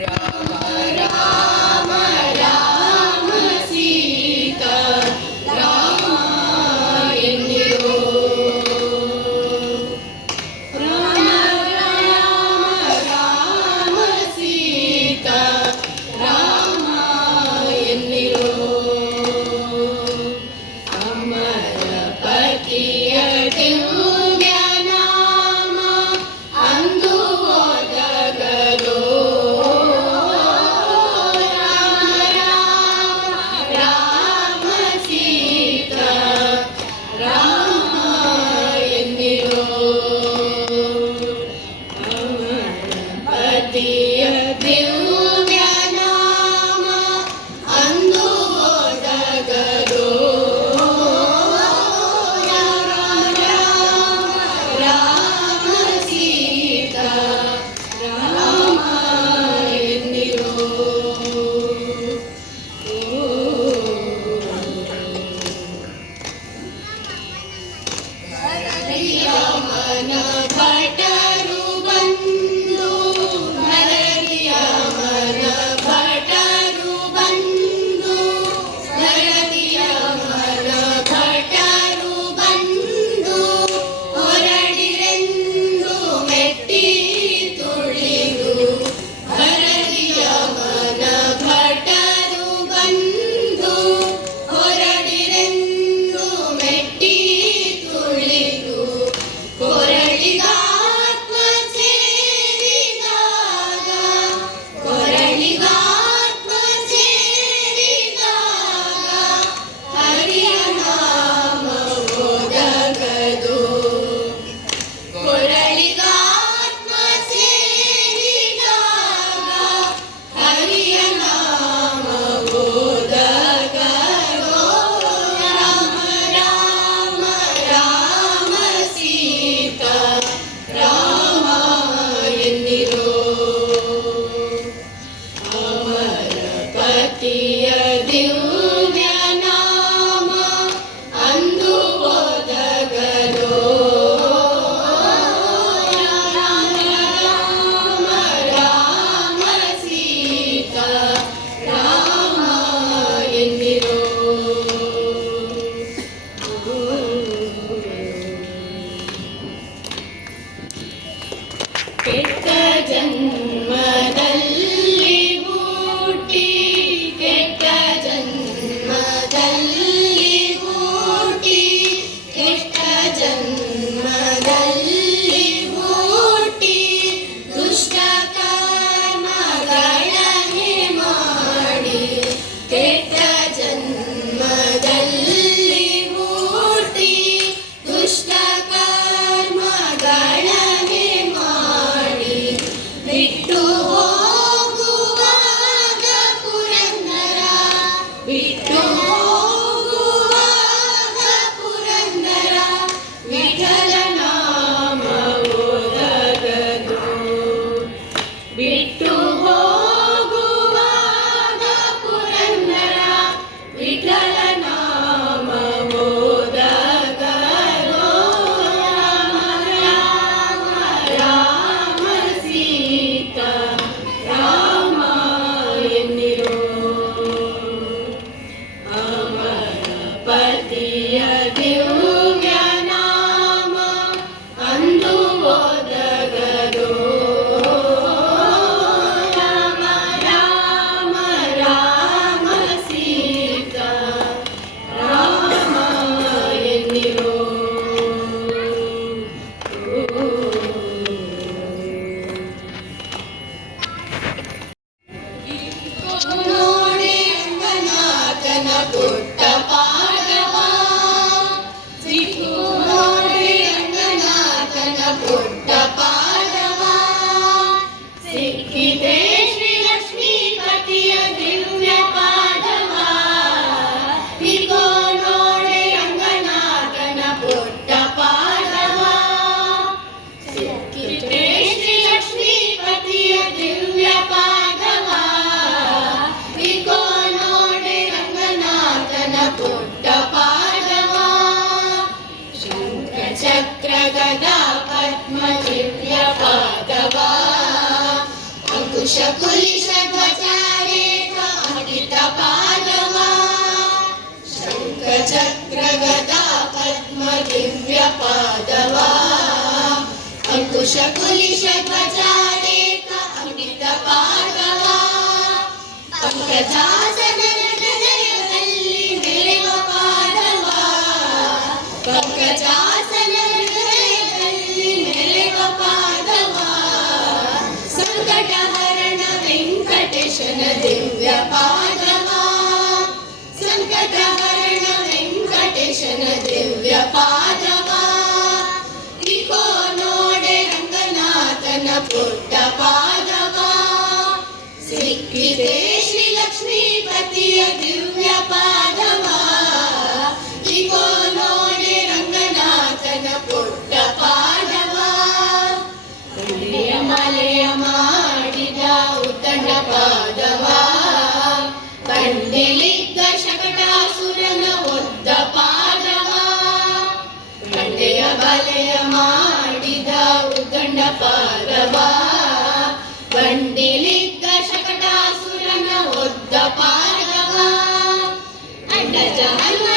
ರಾಮ ರಾಮ ರಾಮ ಸೀತಾ ರಾಮ ಎನ್ನಿರೋ. ರಾಮ ರಾಮ ರಾಮ ಸೀತಾ ರಾಮ ಎನ್ನಿರೋ. ಅಮರ ಪತಿಯ ದಿವ್ಯ ನಾಮ ಅಂದು ಒದಗದೋ. ರಾಮ ರಾಮ ರಾಮ ಸೀತಾ ರಾಮ ಎನ್ನಿರೋ. ಅಮರ ಪತಿಯ ದಿವ್ಯ ನಾಮ ಅಂದು ಒದಗದೋ. ರಾಮ ರಾಮ ಸೀತಾ ರಾಮ ಎನ್ನಿರೋ. ಹರಿಯ ಮನ ಭಟರು ಬಂದು ಹರಿಯ ಮನ ಭಟರು ಬಂದು ಹರಿಯ ಮನ ಭಟರು ಬಂದು ಹೊರಡಿರೆಂದು ಮೆಟ್ಟಿ ತುಳಿದು. ಹರಿಯ ಮನ ಭಟರು ಬಂದು ಹೊರಡಿರೆಂದು ಮೆಟ್ಟಿ ತುಳಿದು. ಕೊರಳಿಗಾತ್ಮ ಸೇರಿದಾಗ ಕೊರಳಿಗಾತ್ಮ ಸೇರಿದಾಗ ಹರಿಯ ನಾಮ ಒದಗದು. ಕೊರಳಿಗಾತ್ಮ ಸೇರಿದಾಗ ಹರಿಯ ನಾಮ ಒದಗದು. ರಾಮ ರಾಮ ರಾಮ ಸೀತಾ ರಾಮ ಎನ್ನಿರೋ. ಅಮರ ಪತಿಯ ದಿವ್ಯ ನಾಮ ಅಂದು ಒದಗದೋ. ರಾಮ ರಾಮ ರಾಮ ಸೀತಾ ರಾಮ ಎನ್ನಿರೋ. ಕೆಟ್ಟ ಜನ್ಮದಲ್ಲಿ ಹುಟ್ಟಿ ಕೆಟ್ಟ ಜನ್ಮದಲ್ಲಿ ಹುಟ್ಟಿ ಕೆಟ್ಟ ಜನ್ಮದಲ್ಲಿ ಹುಟ್ಟಿ ದುಷ್ಟ ಕರ್ಮಗಳನ್ನೇ ಮಾಡಿ. ಕೆಟ್ಟ ಜನ್ಮದಲ್ಲಿ ಹುಟ್ಟಿ ದುಷ್ಟ ಕರ್ಮಗಳನ್ನೇ ಮಾಡಿ. ಬಿಟ್ಟು ಹೋಗುವಾಗ ಪುರಂದರ ಬಿಟ್ಟು ಹೋಗುವಾಗ ಪುರಂದರ ವಿಠಲ ನಾಮ ಒದಗದು. ಬಿಟ್ಟು ಹೋಗುವಾಗ ಪುರಂದರ ವಿಠಲ ನಾಮ ಒದಗದು. ರಾಮ ರಾಮ ರಾಮ ಸೀತಾ ರಾಮ ಎನ್ನಿರೋ. ಅಮರ ಪತಿಯ ದಿವ್ಯ ನಾಮ ಅಂದು ಒದಗದೋ. ರಾಮ ರಾಮ ರಾಮ ಸೀತಾ ರಾಮ ಎನ್ನಿರೋ. ನೋಡಿ ರಂಗನಾಥನ ಪುಟ್ಟ ಪಾದವ. ಸಿಕ್ಕು ನೋಡಿ ರಂಗನಾಥನ ಪುಟ್ಟ ಪಾದವ. ಸಿಕ್ಕಿದೆ ಶ್ರೀ ಲಕ್ಷ್ಮೀಪತಿಯ ದಿವ್ಯ ಪಾದವ. ಇಗೋ ನೋಡಿ ರಂಗನಾಥನ ಪುಟ್ಟ ಪಾದವ. ಸಿಕ್ಕಿದೆ ಶ್ರೀ ಲಕ್ಷ್ಮೀಪತಿಯ ದಿವ್ಯ ಪಾದವ. ಇಗೋ ನೋಡಿ ರಂಗನಾಥನ ಪುಟ್ಟ ಪಾದವ. ಶಂಖ ಚಕ್ರ ಗದಾ ಪದ್ಮ ದಿವ್ಯ ಪಾದವ. ಅಂಕು ಅಂಕುಶ ಕುಲಿಶ ಧ್ವಜಾರೇಖ ಅಂಕಿತ ಪಾದವ ಶಂಖ ಚಕ್ರ ಗದಾ ಪದ್ಮ ದಿವ್ಯ ಪಾದವ ಅಂಕುಶ ಕುಲಿಶ ಧ್ವಜಾರೇಖ ಅಂಕಿತ ಪಾದವ ಪಂಕಜಾಸನ ಹೃದಯದಲ್ಲಿ ಮೆರೆವ ಪಾದವ ಪಂಕಜಾಸನ ಹೃದಯದಲ್ಲಿ ಮೆರೆವ ಪಾದವ ಸಂಕಟಹರಣ ವೆಂಕಟೇಶನ ದಿವ್ಯ ಪಾದವ ಸಂಕಟಹರಣ ವೆಂಕಟೇಶನ ದಿವ್ಯ ಪಾದವ ಇಕೋ ನೋಡೆ ರಂಗನಾಥನ ಪುಟ್ಟ ಪಾದವ ಸಿಕ್ಕಿದೆ ಶ್ರೀ ಲಕ್ಷ್ಮೀಪತಿಯ ದಿವ್ಯ ಪಾದವ ಇಕೋ ನೋಡೆ ರಂಗನಾಥನ ಪುಟ್ಟ ಪಾದವ ಒಳ್ಳೆಯ ಮಲೆಯ ಮಾಡಿದ ಉತ್ತಂಡ ಪಾದವ ಕಂಡಿಲಿದ್ದ ಶಕಟಾಸುರನ ಒದ್ದ ಪಾದವ ಕಂಡೆಯ ಬಲೆಯ ಮಾಡಿದ ಉತ್ತಂಡ ಪಾದವ ಕಂಡಿಲಿದ್ದ ಶಕಟಾಸುರನ ಒದ್ದ ಪಾದವ ಅಡ್ಡ ಜಹನ್ಮ